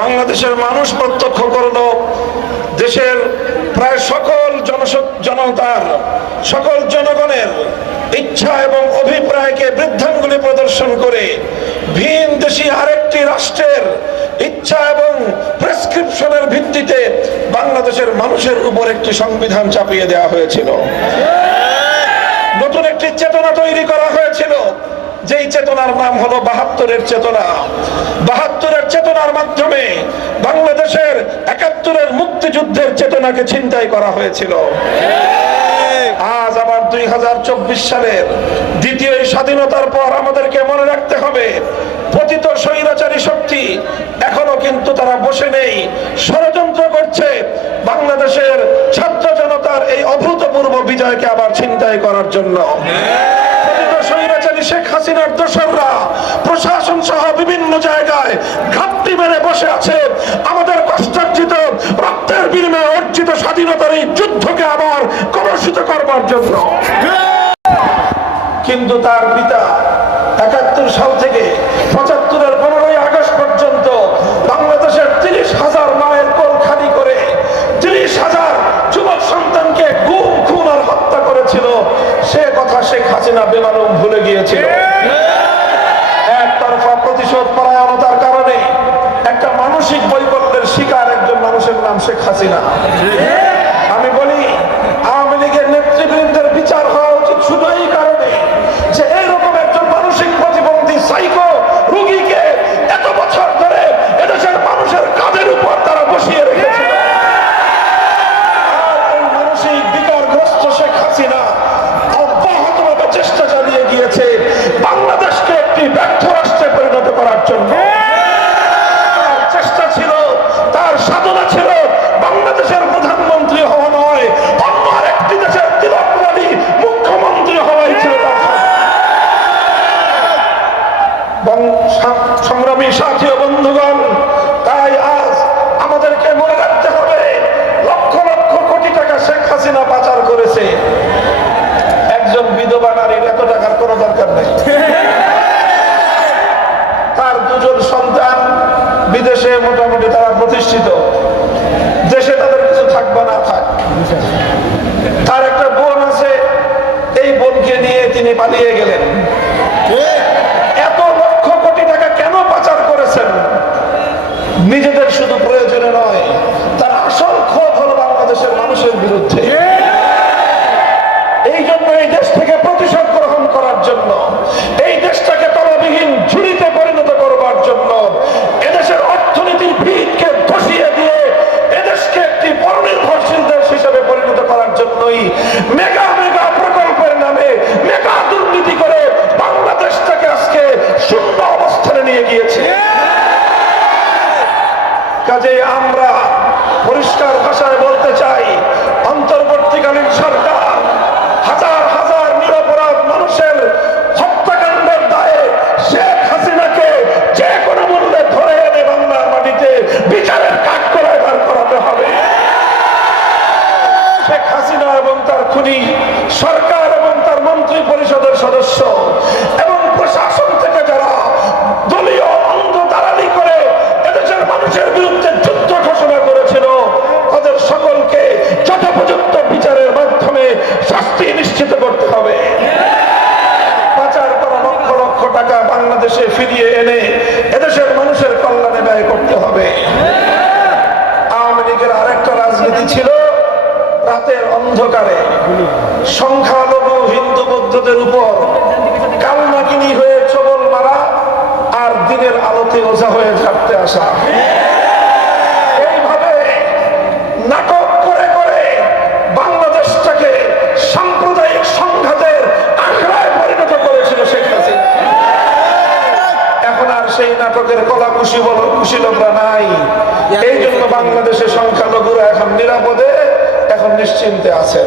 বাংলাদেশের মানুষ প্রত্যক্ষ করল দেশের প্রায় সকল জনতার, সকল জনগণের ইচ্ছা এবং অভিপ্রায়কে বৃদ্ধাঙ্গুলি প্রদর্শন করে ভিন দেশি আরেকটি রাষ্ট্রের ইচ্ছা এবং প্রেসক্রিপশনের ভিত্তিতে বাংলাদেশের মানুষের উপর একটি সংবিধান চাপিয়ে দেওয়া হয়েছিল। নতুন একটি চেতনা তৈরি করা হয়েছিল। যেই চেতনার নাম হলো বাহাত্তরের চেতনা। বাহাত্তরের চেতনার মাধ্যমে বাংলাদেশের একাত্তরের মুক্তিযুদ্ধের চেতনাকে ছিনতাই করা হয়েছিল। আজ আবার দুই হাজার চব্বিশ সালের দ্বিতীয় স্বাধীনতার পর আমাদেরকে মনে রাখতে হবে, পতিত স্বৈরাচারী শক্তি এখনও কিন্তু তারা বসে নেই। ষড়যন্ত্র করছে বাংলাদেশের ছাত্র জনতার এই অভূতপূর্ব বিজয়কে আবার ছিনতাই করার জন্য। শেখ হাসিনার দোসররা প্রশাসন সহ বিভিন্ন জায়গায় ঘাটতি মেরে বসে আছে। আমাদের কষ্টার্জিত রক্তের বিনিময়ে অর্জিত স্বাধীনতার এই যুদ্ধকে আবার কলসিত করবার জন্য। কিন্তু তার পিতা একাত্তর সাল থেকে পঁচাত্তরের পনেরোই আগস্ট পর্যন্ত বাংলাদেশের তিরিশ হাজার মায়ের কোল খালি করে তিরিশ হাজার যুবক সন্তানকে গুম খুন আর হত্যা করেছিল সে কথা শেখ হাসিনা বেমালুম ভুলে গিয়েছিল। একতরফা প্রতিশোধ পরায়ণতার কারণে একটা মানসিক বৈকল্যের শিকার একজন মানুষের নাম শেখ হাসিনা। নিজেদের সংখ্যালঘু হিন্দু বৌদ্ধদের উপর কালনাকিনী হয়ে চবল মারা আর দিনের আলোতে ওঝা হয়ে থাকতে আসা। এইভাবে নাটক করে করে বাংলাদেশটাকে সাম্প্রদায়িক সংঘাতের আখড়ায় পরিণত করেছিল এখন আর সেই নাটকের নাই। এই জন্য বাংলাদেশের সংখ্যালঘুরা এখন নিরাপদে, এখন নিশ্চিন্তে আছেন।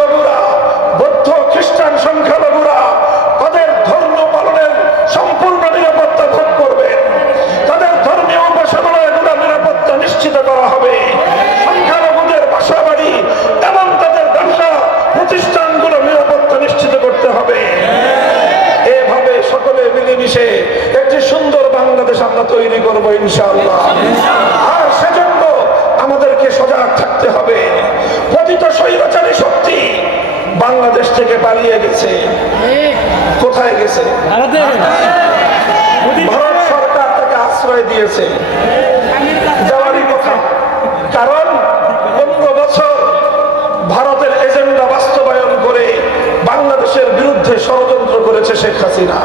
তৈরি করব ইনশাআল্লাহ। আর সেজন্য আমাদেরকে সজাগ থাকতে হবে। পতিত স্বৈরাচারী শক্তি বাংলাদেশ থেকে পালিয়ে গেছে। কোথায় গেছে? ভারত। সরকার তাকে আশ্রয় দিয়েছে। যাওয়ারই কথা। কারণ পনেরো বছর ভারতের এজেন্ডা বাস্তবায়ন করে বাংলাদেশের বিরুদ্ধে ষড়যন্ত্র করেছে শেখ হাসিনা।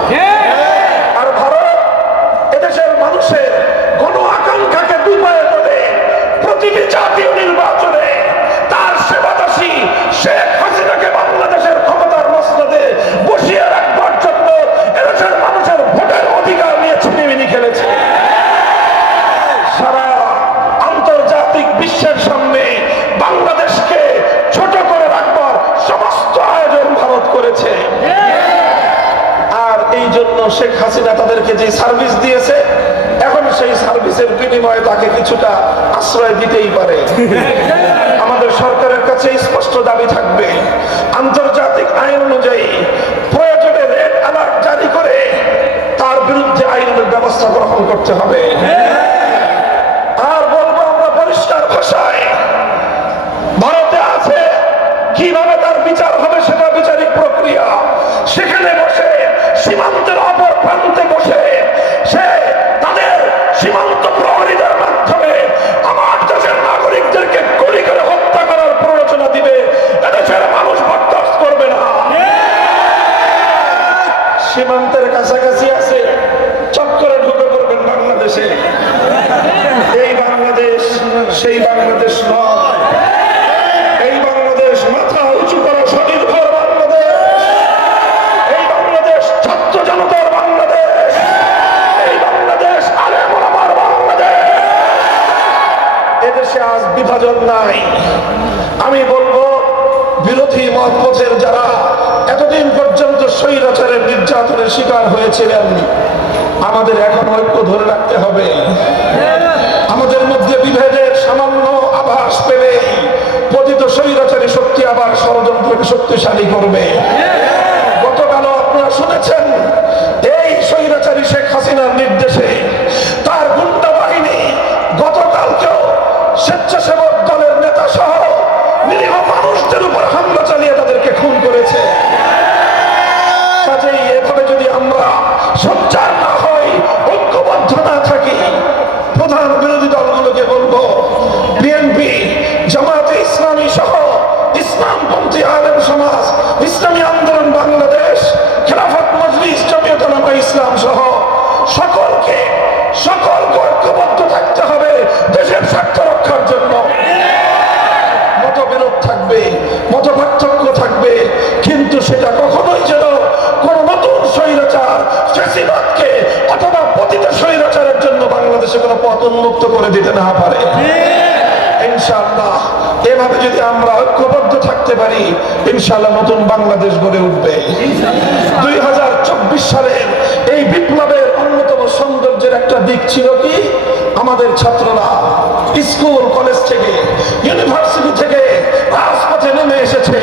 যে সার্ভিস দিয়েছে, এখন সেই সার্ভিসের বিনিময়ে তাকে কিছুটা আশ্রয় দিতেই পারে। আমাদের সরকারের কাছে স্পষ্ট দাবি থাকবে, আন্তর্জাতিক আইন অনুযায়ী প্রয়োজনে রেড অ্যালার্ট জারি করে তার বিরুদ্ধে আইনের ব্যবস্থা গ্রহণ করতে হবে। আর বলব আমরা পরিষ্কার ভাষায়, ভারতে আছে, কীভাবে তার বিচার হবে সেটা বিচারিক প্রক্রিয়া। সেখানে বসে সীমান্তের অপর প্রান্তে বসে সীমান্ত প্রহরীদের মাধ্যমে আমার দেশের নাগরিকদেরকে গুলি করে হত্যা করার প্ররোচনা দিবে, এদেশের মানুষ বরদাস্ত করবে না। সীমান্তের কাছাকাছি আছে, চক্করে ঢুকে পড়বেন বাংলাদেশে। এই বাংলাদেশ, সেই বাংলাদেশ নয়। এদেশে আজ বিভাজন নাই। আমি বলব, বিরোধী মতপথের যারা এতদিন পর্যন্ত স্বৈরাচারের নির্যাতনের শিকার হয়েছিলেন, আমাদের এখন ঐক্য ধরে রাখতে হবে। আমাদের মধ্যে বিভেদের সামান্য আভাস পেলে পতিত স্বৈরাচারী শক্তি আবার ষড়যন্ত্রকে শক্তিশালী করবে। গতকালও আপনারা শুনেছেন, এই এভাবে যদি আমরা সোচ্চার ঐক্যবদ্ধ থাকতে পারি ইনশাআল্লাহ নতুন বাংলাদেশ গড়ে উঠবে। দুই হাজার চব্বিশ সালের এই বিপ্লবের অন্যতম সৌন্দর্যের একটা দিক ছিল কি? আমাদের ছাত্ররা স্কুল কলেজ থেকে ইউনিভার্সিটি থেকে রাজপথে নেমে এসেছে।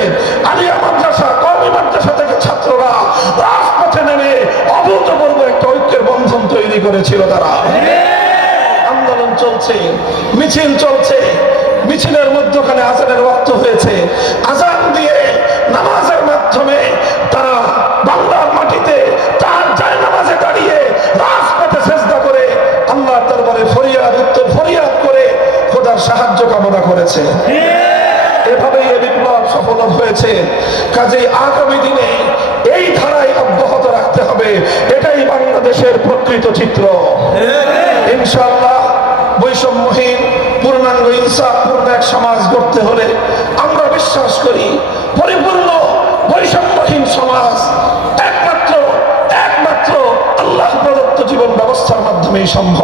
আলিয়া মাদ্রাসা কমি মাদ্রাসা থেকে ছাত্ররা রাজপথে নেমে অভূতপূর্ব একটা ঐক্যের বন্ধন তৈরি করেছিল তারা। আন্দোলন চলছে মিছিল চলছে মিছিলের মধ্যখানে আজানের রক্ত হয়েছে। আজান দিয়ে নামাজের মাধ্যমে তারা বাংলার মাটিতে তার যায় নামাজে দাঁড়িয়ে রাজপথে চেষ্টা করে আল্লাহ দরবারে ফরিয়াদ উত্তর ফরিয়াদ করে খোদার সাহায্য কামনা করেছে। এভাবেই এই বিপ্লব সফল হয়েছে। কাজেই আগামী দিনে এই ধারায় অব্যাহত রাখতে হবে। এটাই বাংলাদেশের প্রকৃত চিত্র। ইনশাআল্লাহ বৈষম্যহীন পূর্ণাঙ্গ ইনসাফপূর্ণ এক সমাজ গড়তে হলে আমরা বিশ্বাস করি, পরিপূর্ণ বৈষম্যহীন সমাজ একমাত্র একমাত্র আল্লাহ প্রদত্ত জীবন ব্যবস্থার মাধ্যমেই সম্ভব।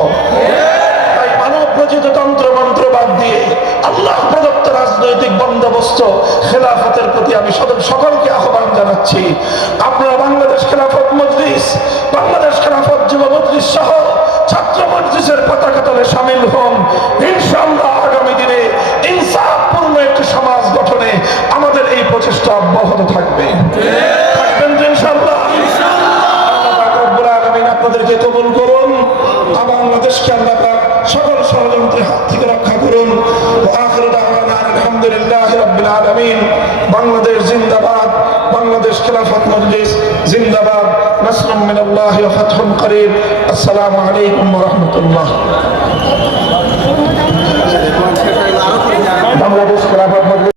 আলামিন, বাংলাদেশ জিন্দাবাদ, বাংলাদেশ খেলাফত মজলিস, জিন্দাবাদ। নাসরুম মিনাল্লাহ ফাতহুন করিব। আসসালামু আলাইকুম ওয়া রাহমাতুল্লাহ। বাংলাদেশ খেলাফত মজলিস